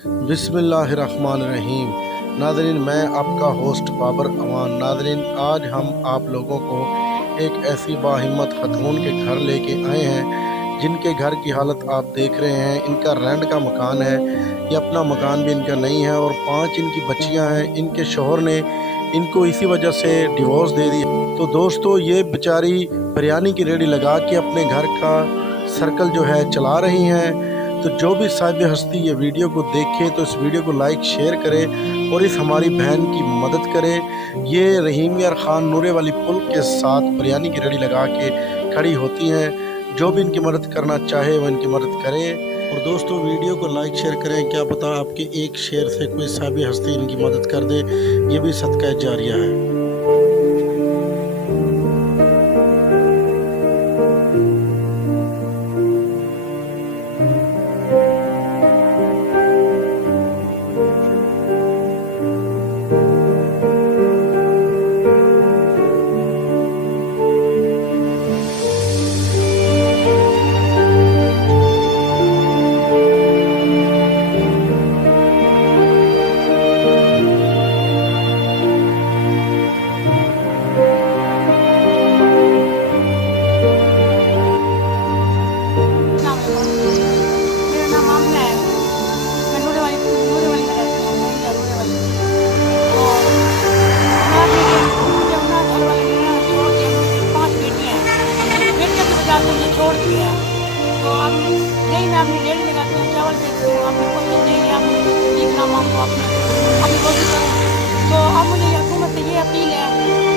बिस्मिल्लाहिर्रहमानिर्रहीम। नाज़रीन, मैं आपका होस्ट बाबर अमान। नाज़रीन, आज हम आप लोगों को एक ऐसी बाहिम्मत खतून के घर लेके आए हैं जिनके घर की हालत आप देख रहे हैं। इनका रेंट का मकान है, ये अपना मकान भी इनका नहीं है और 5 इनकी बच्चियां हैं। इनके शोहर ने इनको इसी वजह से डिवोर्स दे दिया। तो दोस्तों, ये बेचारी बिरयानी की रेडी लगा के अपने घर का सर्कल जो है चला रही हैं। तो जो भी साहिब हस्ती ये वीडियो को देखे तो इस वीडियो को लाइक शेयर करे और इस हमारी बहन की मदद करे। ये रहीम यार ख़ान नूरे वाली पुल के साथ बिरयानी की रेडी लगा के खड़ी होती हैं। जो भी इनकी मदद करना चाहे वो इनकी मदद करे। और दोस्तों, वीडियो को लाइक शेयर करें, क्या पता आपके एक शेयर से कोई साहिब हस्ती इनकी मदद कर दे। ये भी सदका जारिया है। मेरा नाम आमना है। मैं नूरे वाली में रहती हूँ। मैं इधर नूरे वाली में। और मैं अपने मुझे अपना घर वाले ने ना छोड़ के, मेरी 5 बेटियाँ हैं। बेटियों की वजह से मुझे छोड़ दिया है। तो अब नहीं, मैं अपनी डेढ़ लगाती हूँ, चावल बेचती हूँ। अपनी कोशिश यही है, अपनी सीखना मांग को अपनी कोशिश करूँ। तो अब मुझे हुकूमत से ये अपील है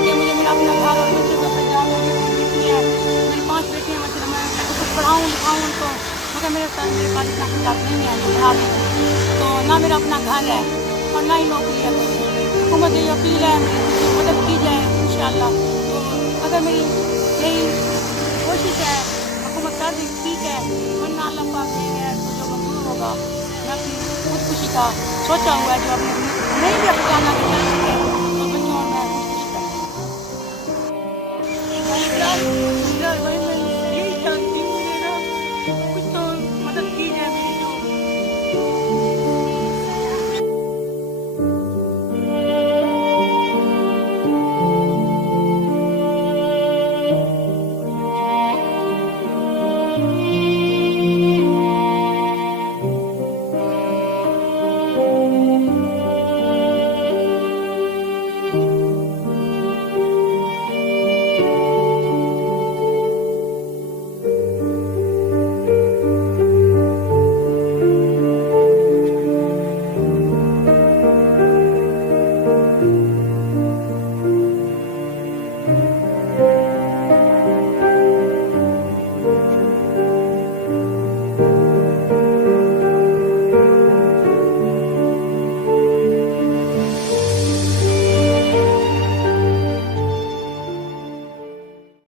कि मुझे मेरा अपना घर और बच्चों का सजाओ। मेरी बेटी है, मेरी 5 बेटियाँ, मतलब मैं कुछ पढ़ाऊँ लिखाऊँ उनको, मगर मेरे पास इतना खर्चा नहीं है। मैं पढ़ा रही हूँ तो ना मेरा अपना घर है और ना ही नौकरी है। तो हुकूमत ये अपील है मेरी, मदद की जाए इंशाअल्लाह। तो अगर मेरी यही कोशिश है, हुकूमत कर दी ठीक है, वरना अल्लाह पाक नहीं है तो जो मंजूर होगा। मैं अपनी खुदकुशी का सोचा हुआ है, जो अपने नहीं भी जाना